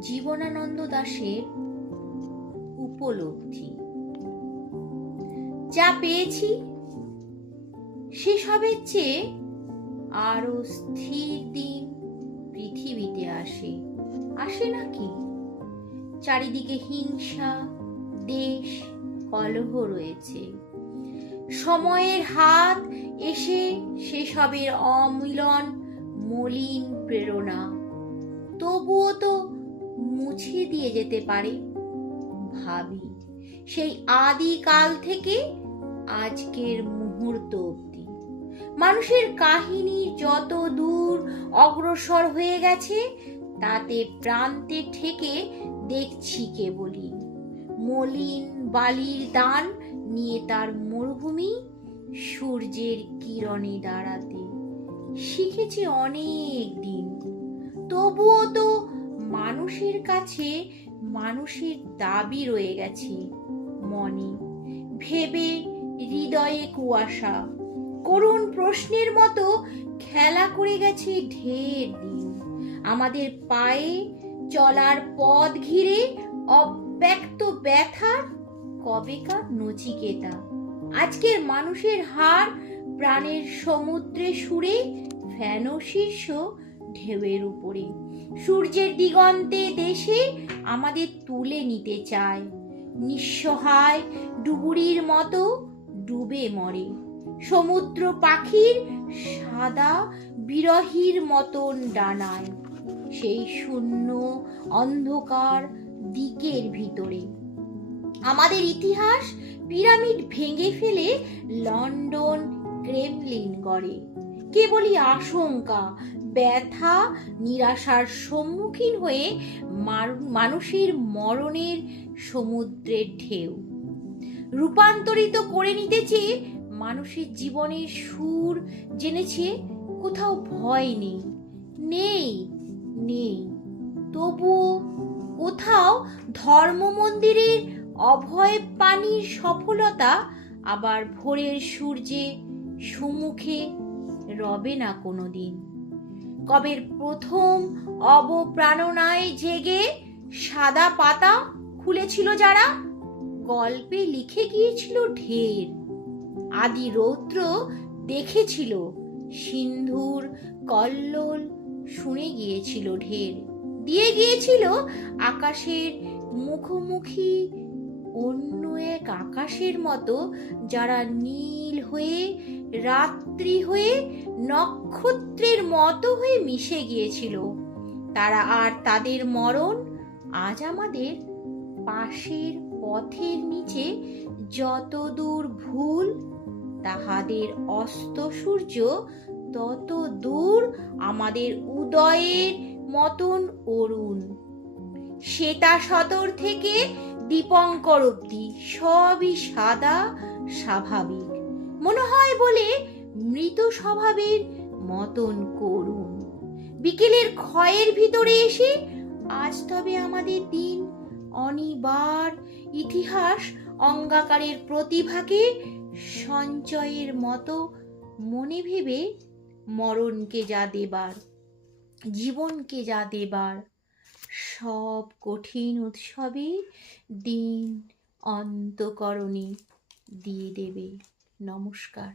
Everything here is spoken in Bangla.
জীবনানন্দ দাশের উপলব্ধি। যা পেয়েছি, সেসবের চেয়ে আরও স্থির দিন পৃথিবীতে আসে। আসে নাকি চারিদিকে হিংসা, দেশ, কলহ রয়েছে। সময়ের হাত এসে সেসবের অমিলন, মলিন প্রেরণা। তবুও তো মুছে দিয়ে যেতে পারে। ভাবি, সেই আদিকাল থেকে আজকের মুহূর্ত অবধি। মানুষের কাহিনী যত দূর অগ্রসর হয়ে গেছে, তাতে প্রান্তে ঠেকে দেখছি কেবলই। মলিন বালির দান নিয়ে তার মরুভূমি সূর্যের কিরণে দাঁড়াতে শিখেছি অনেক দিন। তবুও তো মানুষের কাছে মানুষের দাবি রয়ে গেছে, মনে। ভেবে হৃদয়ে কুয়াশা। করুণ প্রশ্নের মতো খেলা করে গেছে ঢের দিন। আমাদের পায়ে চলার পথ ঘিরে অব্যক্ত ব্যথার কবেকার নচিকেতা। আজকের মানুষের হার প্রাণের সমুদ্রে সুরে ফেনো শীর্ষ ঢেউয়ের উপরে। সূর্যের দিগন্তে দেশে আমাদের তুলে নিতে চায়। নিঃসহায় ডুবুরির মতো ডুবে মরে। সমুদ্র পাখির সাদা বিরহীর মতন ডানায়। সেই শূন্য অন্ধকার দিকের ভিতরে। আমাদের ইতিহাস পিরামিড ভেঙে ফেলে লন্ডন, ক্রেমলিন গড়ে। কেবলই আশঙ্কা, ব্যথা, নিরাশার সম্মুখীন হয়ে মানুষের মরণের সমুদ্রের ঢেউ। রূপান্তরিত করে নিতে চেয়ে মানুষের জীবনের সুর জেনেছে, কোথাও ভয় নেই নেই নেই। তবুও কোথাও ধর্ম মন্দিরের অভয় পানির সফলতা আবার ভোরের সূর্যে সুমুখে রবে না কোনো দিন কবের প্রথম অবপ্রাণনায় জেগে সাদা পাতা খুলেছিল যারা, গল্পে লিখে গিয়েছিল ঢের। আদি রৌদ্র দেখেছিল, সিন্ধুর কল্লোল শুনে গিয়েছিল ঢের। দিয়ে গিয়েছিল আকাশের মুখোমুখি অন্য এক আকাশের মতো যারা নীল হয়ে, রাত্রি হয়ে, নক্ষত্রের মতো হয়ে মিশে গিয়েছিল। তারা আর তাদের মরণ আজ আমাদের পাশের পথের নিচে যত দূর ভুল, তাহাদের অস্ত সূর্য তত দূর আমাদের উদয়ের মতন অরুণ। শ্বেতা সদর থেকে দীপঙ্কর অব্দি সবই সাদা, স্বাভাবিক। মনে হয় বলে মৃত স্বভাবের মতন করুন। বিকেলের ক্ষয়ের ভিতরে এসে আজ তবে আমাদের দিন অনিবার ইতিহাস অঙ্গাকারের প্রতিভাকে সঞ্চয়ের মতো মনে ভেবে মরণকে যা দেবার, জীবনকে যা দেবার। সব কঠিন উৎসবে দিন অন্তকরণে দিয়ে দেবে। নমস্কার।